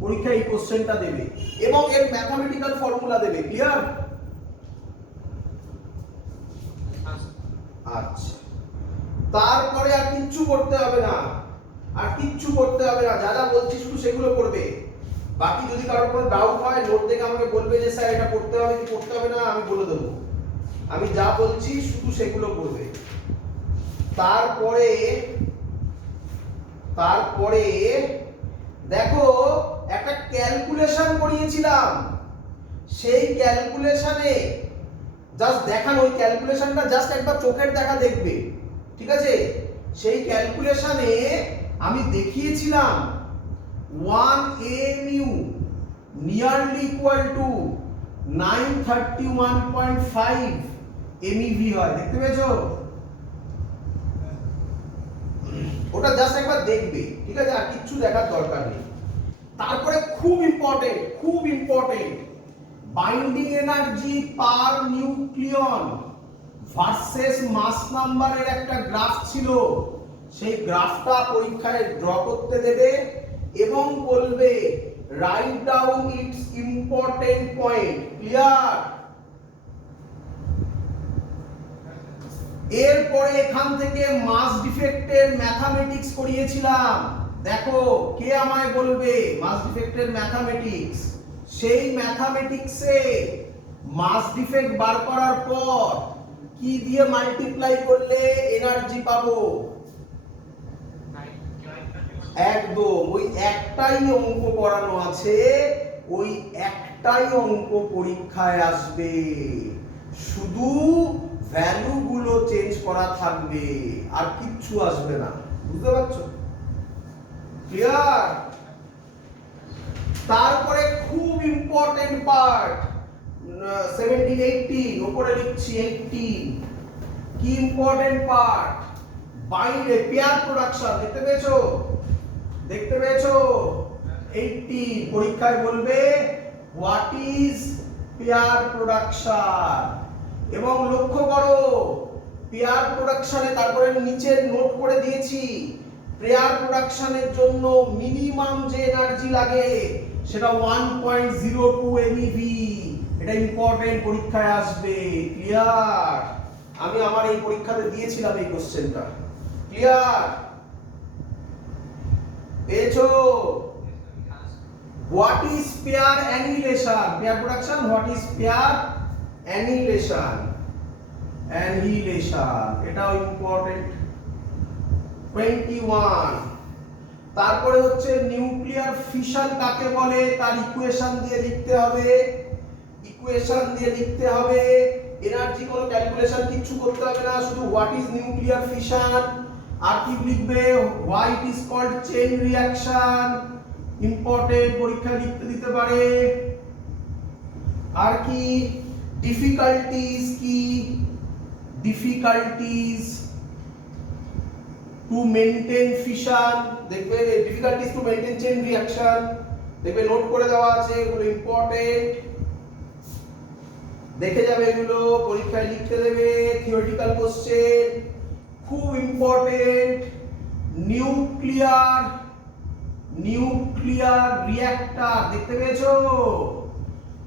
পরীক্ষায় এই কোশ্চেনটা দেবে এবং এর ম্যাথমেটিক্যাল ফর্মুলা দেবে। ক্লিয়ার? আচ্ছা তারপরে আর কিচ্ছু করতে হবে না, আর কিচ্ছু করতে হবে না, যা যা বলছি শুধু সেগুলো করবে। বাকি যদি কারোর কোনো ডাউট হয় নোট দেখে আমাকে বলবে যে স্যার এটা করতে হবে কি করতে হবে না, আমি বলে দেবো। আমি যা বলছি শুধু সেগুলো করবে। তারপরে তারপরে দেখো একটা ক্যালকুলেশন করিয়েছিলাম, সেই ক্যালকুলেশনে জাস্ট দেখান, ওই ক্যালকুলেশনটা জাস্ট একবার চোখের দেখা দেখবে, ঠিক আছে। সেই ক্যালকুলেশনে আমি দেখিয়েছিলাম 1 mu nearly equal two 931.5 MeV হয়, দেখতে পেয়েছো? ওটা জাস্ট একবার দেখবে, ঠিক আছে, আর কিচ্ছু দেখার দরকার নেই। তারপরে খুব ইম্পর্টেন্ট, খুব ইম্পর্টেন্ট, বাইন্ডিং এনার্জি পার নিউক্লিয়ন ভার্সেস মাস নাম্বারের একটা গ্রাফ ছিল, সেই গ্রাফটা পরীক্ষায় ড্র করতে দেবে এবং বলবে write down it's important point. Clear? এরপরে এখান থেকে মাস ডিফেক্টের ম্যাথমেটিক্স করিয়েছিলাম, দেখো কে আমায় বলবে মাস ডিফেক্টের ম্যাথমেটিক্স? সেই ম্যাথমেটিক্সে মাস ডিফেক্ট বার করার পর কি দিয়ে মাল্টিপ্লাই করলে এনার্জি পাবো? একদম ওই একটাই অঙ্ক করানো আছে, ওই একটাই অঙ্ক পরীক্ষায় আসবে, শুধু ভ্যালুগুলো চেঞ্জ করা থাকবে, আর কিচ্ছু আসবে না। বুঝতে পারছো? ক্লিয়ার? তারপরে খুব ইম্পর্টেন্ট পার্ট 17 18 উপরে লিখছি 18, কি ইম্পর্টেন্ট পার্ট, বাইরে পেয়ার প্রোডাকশন। দেখতে পেয়েছো? দেখতে পেয়েছো? 80 পরীক্ষায় বলবে হোয়াট ইজ পেয়ার প্রোডাকশন। এবং লক্ষ্য করো পেয়ার প্রোডাকশনে তারপরে নিচে নোট করে দিয়েছি, পেয়ার প্রোডাকশনের জন্য মিনিমাম যে এনার্জি লাগে সেটা 1.02 MeV। এটা ইম্পর্টেন্ট, পরীক্ষায় আসবে। ক্লিয়ার? আমি আমার এই পরীক্ষাতে দিয়েছিলাম এই কোশ্চেনটা। ক্লিয়ার? পেয়েছো? What is pair annihilation, pair production, what is pair annihilation, annihilation এটাও ইম্পর্টেন্ট। 21 তারপরে হচ্ছে নিউক্লিয়ার ফিশন কাকে বলে তার ইকুয়েশন দিয়ে লিখতে হবে, ইকুয়েশন দিয়ে লিখতে হবে। এনার্জি কোনো ক্যালকুলেশন কিছু করতে হবে না, শুধু হোয়াট ইজ নিউক্লিয়ার ফিশন, আর কি লিখবে, why it is called chain reaction. Important, পরীক্ষা লিখতে দিতে পারে। আর কি ডিফিকাল্টিজ, কি ডিফিকাল্টিজ টু মেইনটেইন ফিশন, দেখবে difficulties to maintain chain reaction, দেখবে নোট করে দেওয়া আছে, এগুলো ইম্পর্টেন্ট, দেখে যাবে, এগুলো পরীক্ষায় লিখতে দেবে। থিওরিটিক্যাল কোশ্চেন খুব ইম্পর্টেন্ট, নিউক্লিয়ার নিউক্লিয়ার রিঅ্যাক্টর। দেখতে পেয়েছো?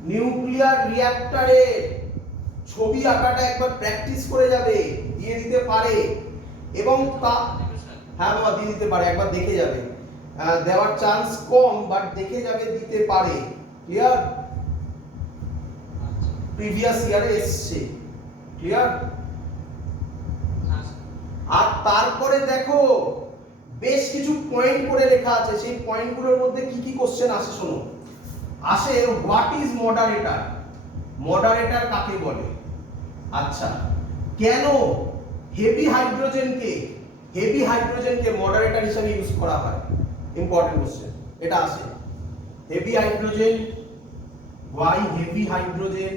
নিউক্লিয়ার রিঅ্যাক্টরের ছবি আঁকাটা একবার প্র্যাকটিস করে যাবে, দিয়ে দিতে পারে। এবং তা হ্যাঁ বাবা দিয়ে দিতে পারে, একবার দেখে যাবে, দেওয়ার চান্স কম বাট দেখে যাবে, দিতে পারে। ক্লিয়ার? প্রিভিয়াস ইয়ারে এসছে। ক্লিয়ার? আর তারপরে দেখো বেশ কিছু পয়েন্ট করে লেখা আছে, সেই পয়েন্টগুলোর মধ্যে কি কি কোশ্চেন আসে শোনো। আসে হোয়াট ইজ মডারেটর, মডারেটর কাকে বলে। আচ্ছা, কেন হেভি হাইড্রোজেনকে মডারেটর হিসেবে ইউজ করা হয়, ইম্পর্টেন্ট কোশ্চেন এটা আসে। Heavy hydrogen, why heavy hydrogen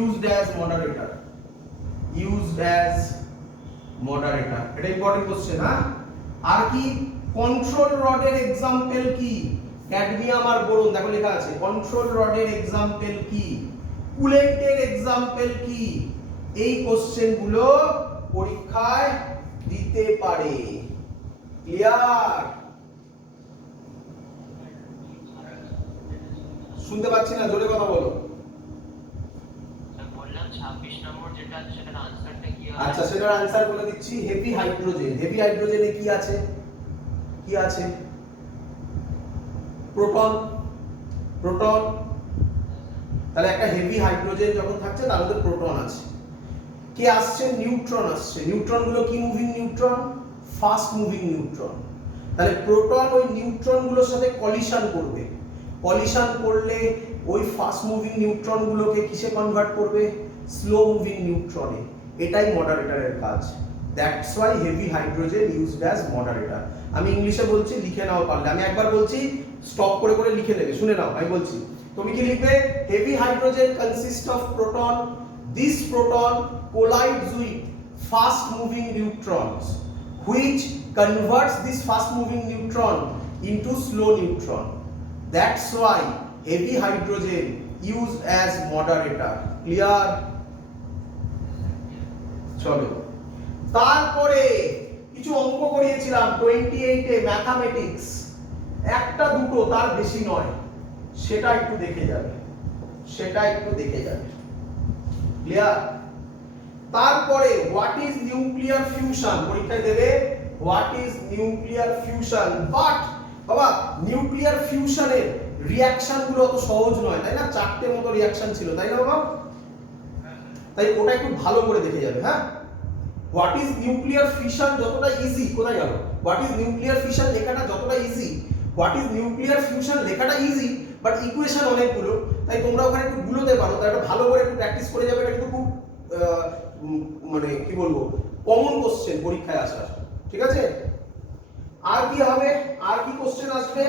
used as moderator, used as moderator, এটা ইম্পর্টেন্ট কোশ্চেন। হ্যাঁ, আর কি কন্ট্রোল রডের এক্সাম্পল কি, ক্যাডমিয়াম আর বোরন, দেখো লেখা আছে কন্ট্রোল রডের এক্সাম্পল কি, কুলেন্টের এক্সাম্পল কি। এই কোশ্চেন গুলো পরীক্ষায় দিতে পারে। ক্লিয়ার? শুনতে পাচ্ছি না, জোরে কথা বলো। বললাম 26 নম্বর যেটা আছে সেটার আনসারটা কি হবে? আচ্ছা, সেটার আনসার বলে দিচ্ছি। হেভি হাইড্রোজেন, হেভি হাইড্রোজেনে কি আছে, কি আছে, প্রোটন, প্রোটন। তাহলে একটা হেভি হাইড্রোজেন যখন থাকছে তার মধ্যে প্রোটন আছে। কে আসছে, নিউট্রন আসছে। নিউট্রন গুলো কি moving neutron, fast moving neutron. তাহলে প্রোটন ওই নিউট্রন গুলোর সাথে কলিশন করবে, কলিশন করলে ওই ফাস্ট মুভিং নিউট্রন গুলোকে কিসে কনভার্ট করবে, স্লো মুভিং নিউট্রনে। এটাই মডারেটরের কাজ। That's why heavy hydrogen used as moderator. আমি ইংলিশে বলছি, লিখে নাও পারলে। আমি একবার বলছি, স্টপ করে করে লিখে নেবে, শুনে নাও। আমি বলছি, তুমি কি লিখবে, heavy hydrogen consist of proton, this proton collides with fast moving neutrons which converts this fast moving neutron into slow neutron. That's why heavy hydrogen used as moderator. Clear? চলো, তারপরে কিছু অঙ্ক করিয়েছিলাম 28 এ ম্যাথমেটিক্স, একটা দুটো তার বেশি নয়, সেটা একটু দেখে যাবে, সেটা একটু দেখে যাবে। ক্লিয়ার? তারপরে হোয়াট ইজ নিউক্লিয়ার ফিউশন, পরীক্ষায় দেবে what is nuclear fusion. But বাবা নিউক্লিয়ার ফিউশনের রিঅ্যাকশন গুলো অত সহজ নয়, তাই না? চারটে মতো রিঅ্যাকশন ছিল, তাই না বাবা? তাই ওটা একটু ভালো করে দেখে যাবে। হ্যাঁ, হোয়াট ইজ নিউক্লিয়ার ফিশন যতটা ইজি, কোথায় গেল? হোয়াট ইজ নিউক্লিয়ার ফিশন লেখাটা যতটা easy, what is nuclear fusion লেখাটা ইজি, বাট ইকুয়েশন অনেকগুলো, তাই তোমরা ওখানে একটু ভুলোতে পারো, তাই একটা ভালো করে একটু প্র্যাকটিস করে যাবে। এটা কিন্তু খুব মানে কি বলবো, কমন কোশ্চেন পরীক্ষায় আসার, ঠিক আছে? আর কি হবে, আর কি কোশ্চেন আসবে,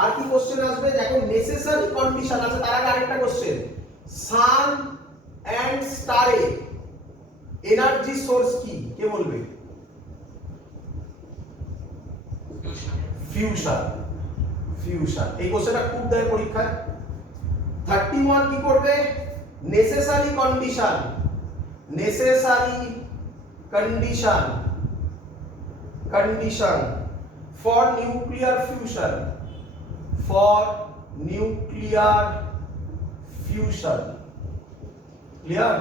আর কি কোশ্চেন আসবে? দেখো নেসেসারি কন্ডিশন আছে, তার আগে আরেকটা কোশ্চেন, সান এন্ড স্টারে এনার্জি সোর্স কি, কে বলবে? Fusion, fusion. এই কোশ্চেনটা খুব দেয় পরীক্ষায়। 31 কি করবে? Necessary condition, necessary condition, condition for nuclear fusion, for nuclear fusion. Clear?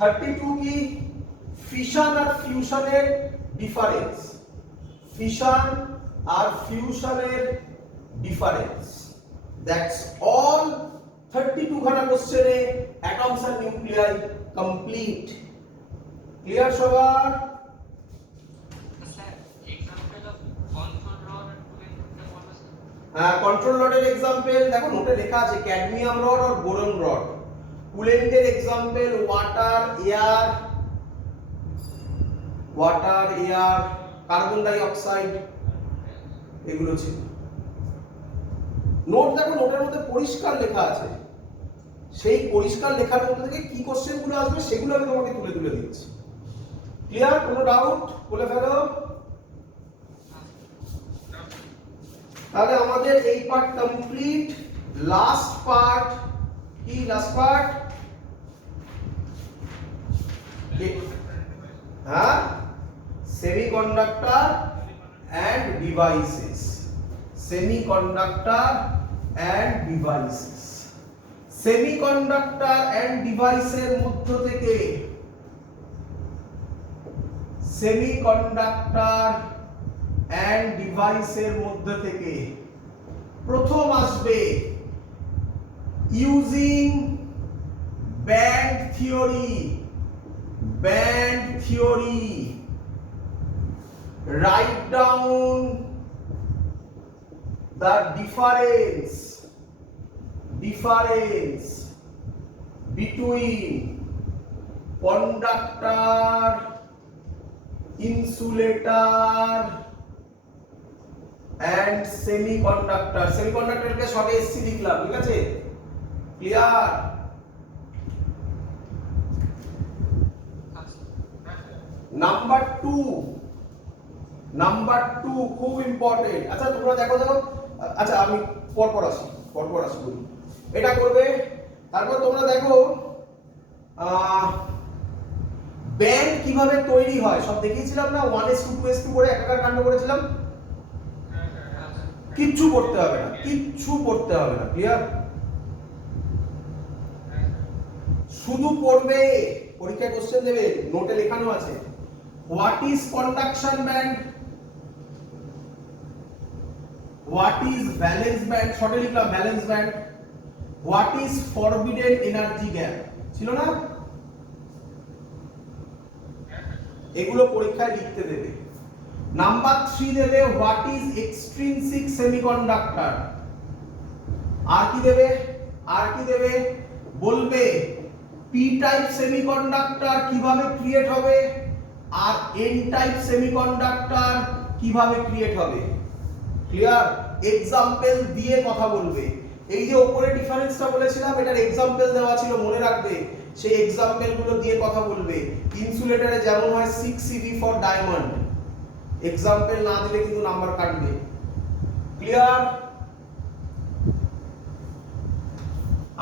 32 কি? ফিশন আর ফিউশনের ডিফারেন্স, ফিশন আর ফিউশনের ডিফারেন্স। দ্যাটস অল 32 খানা কোশ্চেনে অ্যাটমস আর নিউক্লিয়াই কমপ্লিট। ক্লিয়ার সবার? হ্যাঁ, কন্ট্রোল রডের এক্সাম্পল দেখো নোটে লেখা আছে, ক্যাডমিয়াম রড আর boron rod. কুলেন্টের example water, air, water, air, carbon ডাই অক্সাইড, এগুলো ছিল। নোট দেখো, নোটের মধ্যে পরিষ্কার লেখা আছে, সেই পরিষ্কার লেখার মধ্যে থেকে কি কোশ্চেন গুলো আসবে সেগুলো আমি তোমাকে তুলে তুলে দিচ্ছি। ক্লিয়ার? কোনো ডাউট? বলে ফেলো। তাহলে আমাদের এই পার্ট কমপ্লিট। লাস্ট পার্ট কি? লাস্ট পার্ট হ্যাঁ, semiconductor and devices, semiconductor and devices. Semiconductor and ডিভাইসের মধ্য থেকে, সেমিকন্ডাক্টর এন্ড ডিভাইসের মধ্যে থেকে প্রথম আসবে using band theory, band theory. Write down the difference between conductor, insulator and semiconductor. Semiconductor কে সবে এসসি লিখলাম, ঠিক আছে? ক্লিয়ার? নাম্বার 2 খুব ইম্পর্টেন্ট। আচ্ছা তোমরা দেখো, আচ্ছা আমি পরপর আসি বলি। এটা করবে, তারপর তোমরা দেখো ব্যান্ড কিভাবে তৈরি হয় সব দেখিয়েছিলাম না, 1s2 2s2 করে একাকার কাণ্ড করেছিলাম। কিচ্ছু পড়তে হবে না, কিচ্ছু পড়তে হবে না। ক্লিয়ার? শুধু পড়বে, পরীক্ষায় কোশ্চেন দেবে, নোটে লেখানো আছে। What is conduction band, what is valence band, শর্টে লিখলাম valence band. What is forbidden energy gap, ছিল না? এগুলো পরীক্ষায় লিখতে দেবে। নাম্বার 3 দেবে হোয়াট ইজ এক্সট্রিনসিক সেমিকন্ডাক্টর। আর কি দেবে? আর কি দেবে? বলবে পি টাইপ সেমিকন্ডাক্টর কিভাবে ক্রিয়েট হবে আর এন টাইপ সেমিকন্ডাক্টর কিভাবে ক্রিয়েট হবে। ক্লিয়ার? এক্সাম্পল দিয়ে কথা বলবে। এই যে উপরে ডিফারেন্সটা বলেছিলাম, এটার এক্সাম্পল দেওয়া ছিল, মনে রাখবে। সেই এক্সাম্পল গুলো দিয়ে কথা বলবে। ইনসুলেটরে যেমন হয় 6 CV ফর ডায়মন্ড, এক্সাম্পল না দিলে কিন্তু নাম্বার কাটবে। ক্লিয়ার?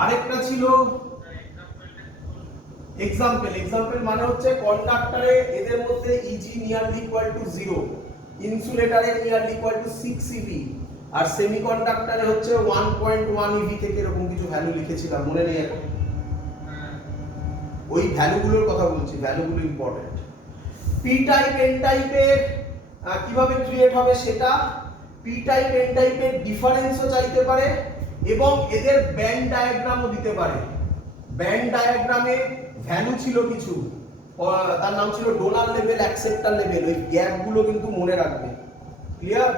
আরেকটা ছিল এক্সাম্পল মানে হচ্ছে কন্ডাক্টরে এদের মধ্যে ইজি নিয়ারলি ইকুয়াল টু 0, ইনসুলেটরে নিয়ারলি ইকুয়াল টু 6 CV, আর সেমিকন্ডাক্টরে হচ্ছে 1.1 EV থেকে এরকম কিছু ভ্যালু লিখেছিলাম, মনে নেই এখন। ওই ভ্যালুগুলোর কথা বলছি, ভ্যালুগুলো ইম্পর্টেন্ট। পি টাইপ এন টাইপের কিভাবে ক্রিয়েট হবে সেটা, পি টাইপ এন টাইপের ডিফারেন্সও চাইতে পারে এবং এদের ব্যান্ড ডায়াগ্রামও দিতে পারে। ব্যান্ড ডায়াগ্রামে ভ্যালু ছিল কিছু, তার নাম ছিল ডোনার লেভেল, অ্যাকসেপ্টার লেভেল। ওই গ্যাপগুলো কিন্তু মনে রাখবে। ক্লিয়ার?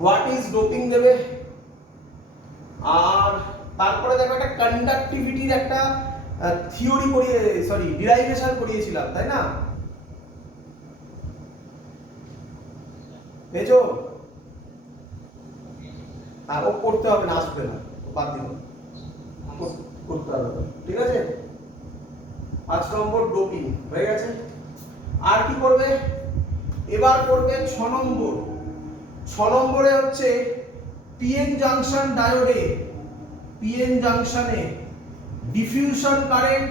হোয়াট ইজ ডোপিং দেবে। আর তারপরে দেখো একটা কন্ডাক্টিভিটির একটা থিওরি করিয়ে, সরি ডিরাইভেশন করিয়েছিলাম, তাই না? পেয়েছো? আর ও করতে হবে না, আসবে না, বাদ দিন, করতে হবে না। ঠিক আছে? 5 নম্বর ডোপিং হয়ে গেছে। আর কি করবে? এবার করবে 6 নম্বর। 6 নম্বরে হচ্ছে পিএন জাংশন ডায়োডে, পিএন জাংশনে ডিফিউশন কারেন্ট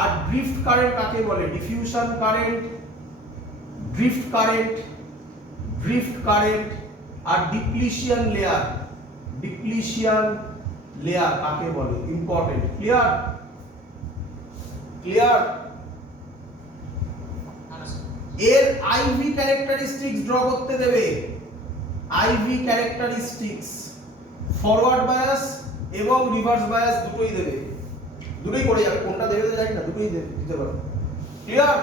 আর ড্রিফট কারেন্ট কাকে বলে? Diffusion current, drift current, drift current আর ডিপ্লিশন লেয়ার, ডিপ্লিশন লেয়ার কাকে বলে? ইম্পর্টেন্ট। ক্লিয়ার? ক্লিয়ার? এর আইভি ক্যারেক্টারিস্টিক্স ড্র করতে দেবে। আইভি ক্যারেক্টারিস্টিক্স ফরওয়ার্ড বায়াস এবং রিভার্স বায়াস দুটোই দেবে, দুটোই করে যাবে, কোনটা দেবে তো জানি না, দুটোই দিতে পারো। ক্লিয়ার?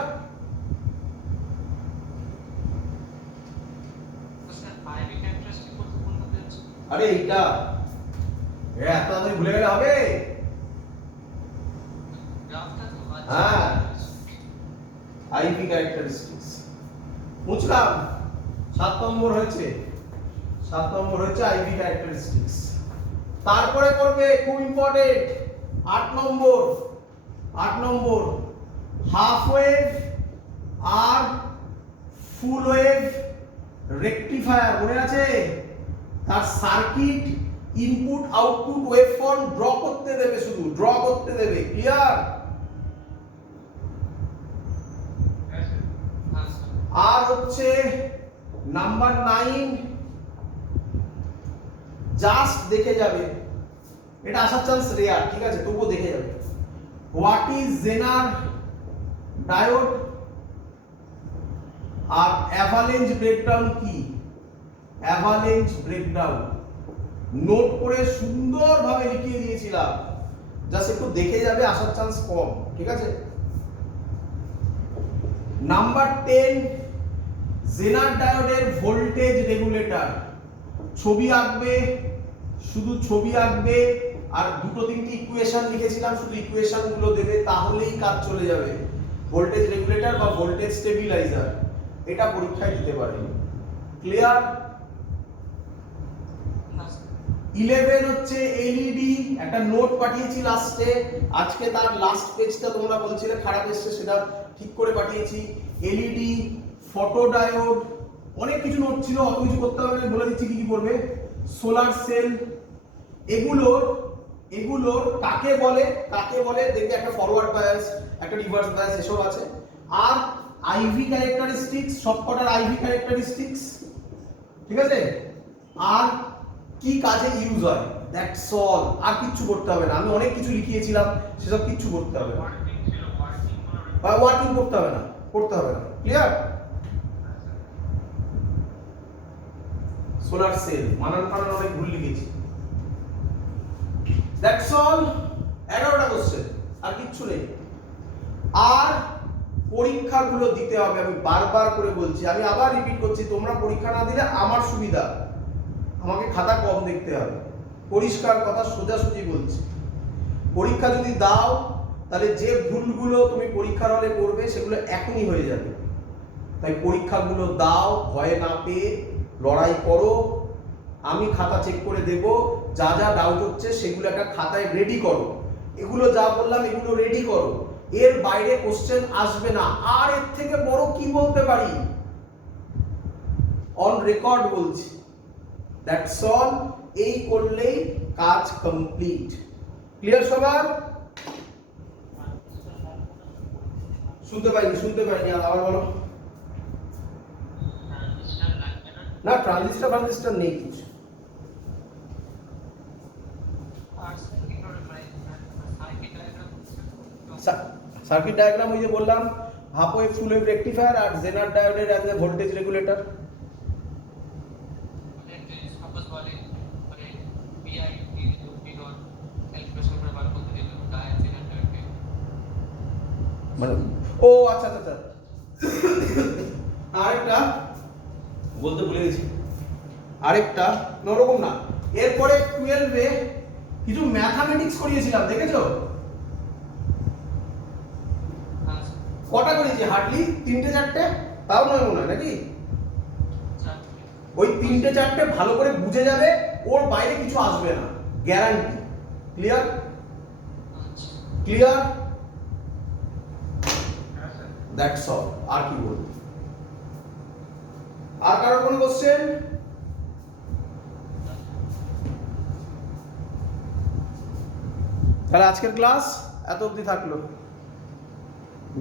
আরে এইটা এত তাড়াতাড়ি ভুলে গেলে হবে? হ্যাঁ, আইভি ক্যারেক্টারিস্টিক্স বুঝলাম। 7 নম্বর হয়েছে, 7 নম্বর হচ্ছে আইভি ক্যারেক্টারিস্টিক্স। তারপরে করবে খুব ইম্পর্টেন্ট 8 নম্বর। 8 নম্বর হাফ ওয়েভ আর ফুল ওয়েভ রেকটিফায়ার, মনে আছে? তার circuit input output waveform draw করতে দেবে, শুধু ড্র করতে দেবে। ক্লিয়ার? আর হচ্ছে নাম্বার 9 জাস্ট দেখে যাবে, এটা আসার চান্স রেয়ার, ঠিক আছে, তবুও দেখে যাবে। হোয়াট ইজ জেনার ডায়োড আর অ্যাভালেঞ্জ ব্রেকডাউন কি? অ্যাভালেঞ্জ ব্রেকডাউন নোট করে সুন্দরভাবে লিখিয়ে দিয়েছিলাম, জাস্ট একটু দেখে যাবে, আসার চান্স কম। ঠিক আছে? নাম্বার 10 জেনার ডায়োডের ভোল্টেজ রেগুলেটর। ছবি আঁকবে, শুধু ছবি আঁকবে, আর দুটো তিনটি ইকুয়েশন লিখেছিলাম, শুধু ইকুয়েশন গুলো দেবে, তাহলেই কাজ চলে যাবে। ভোল্টেজ রেগুলেটর বা ভোল্টেজ স্টেবিলাইজার, এটা পরীক্ষায় দিতে পারে। ক্লিয়ার? 11 হচ্ছে এলইডি, একটা নোট পাঠিয়েছি লাস্টে, আজকে তার লাস্ট পেজটা তোমরা বলছিলে খারাপ এসেছে, সেটা ঠিক করে পাঠিয়েছি। এলইডি, ফটোডায়োড, অনেক কিছু নোট ছিল, অত কিছু করতে হবে না, বলে দিচ্ছি কি কি করবে। সোলার সেল, এগুলোর কাকে বলে, কাকে বলে দেখবে, একটা ফরওয়ার্ড বায়াস, একটা রিভার্স বায়াস, এসব আছে। আর আইভি ক্যারেক্টারিস্টিক্স, সবকটার আইভি ক্যারেক্টারিস্টিক্স, ঠিক আছে? আর কি কাজে ইউজ হয়, দ্যাটস অল। আর কিচ্ছু করতে হবে না, আমি অনেক কিছু লিখিয়েছিলাম, সেসব কিচ্ছু করতে হবে না, বা ওয়ার্কিং করতে হবে না, করতে হবে না। ক্লিয়ার? সোলার সেল মানান ফানান অনেক ভুল লিখেছি। দ্যাটস অল, 11টা কোশ্চেন, আর কিচ্ছু নেই। আর পরীক্ষাগুলো দিতে হবে, আমি বারবার করে বলছি, আমি আবার রিপিট করছি, তোমরা পরীক্ষা না দিলে আমার সুবিধা, আমাকে খাতা কম দেখতে হবে। পরিষ্কার কথা সোজাসুজি বলছি, পরীক্ষা যদি দাও তাহলে যে ভুলগুলো তুমি পরীক্ষার হলে করবে সেগুলো এখনই হয়ে যাবে। তাই পরীক্ষাগুলো দাও, ভয় না পেয়ে লড়াই করো। আমি খাতা চেক করে দেব, যা যা ডাউট হচ্ছে সেগুলো একটা খাতায় রেডি করো, এগুলো যা বললাম এগুলো রেডি করো, এর বাইরে কোশ্চেন আসবে না। আর এর থেকে বড় কি বলতে পারি, অন রেকর্ড বলছি। দ্যাটস অল, এই করলেই কাজ কমপ্লিট। ক্লিয়ার সবার? শুনতে পাইনি, আবার বলো। না, ট্রানজিস্টার নেই কিছু। সার্কিট ডায়াগ্রাম ওই যে বললাম, half wave, full wave rectifier আর জেনার ডায়োডের অ্যাজ এ ভোল্টেজ রেগুলেটর। মানে ও আচ্ছা আচ্ছা আচ্ছা আরেকটা বলতে ভুলে গেছি, আরেকটা ওরকম না, এরপরে 12-এ কিছু ম্যাথামেটিক্স করিয়েছিলাম, দেখেছো? আচ্ছা, কটা করেছি হার্ডলি 3-4টে, তাও নয় মনে হয় নাকি? চারটে। ওই 3-4টে ভালো করে বুঝে যাবে, ওর বাইরে কিছু আসবে না, গ্যারান্টি। ক্লিয়ার? আচ্ছা। ক্লিয়ার? হ্যাঁ স্যার। That's all. আর কি বলবো? আর কারো কোনো কোশ্চেন? তাহলে আজকের ক্লাস এত অবধি থাকলো।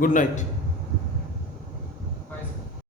Good night.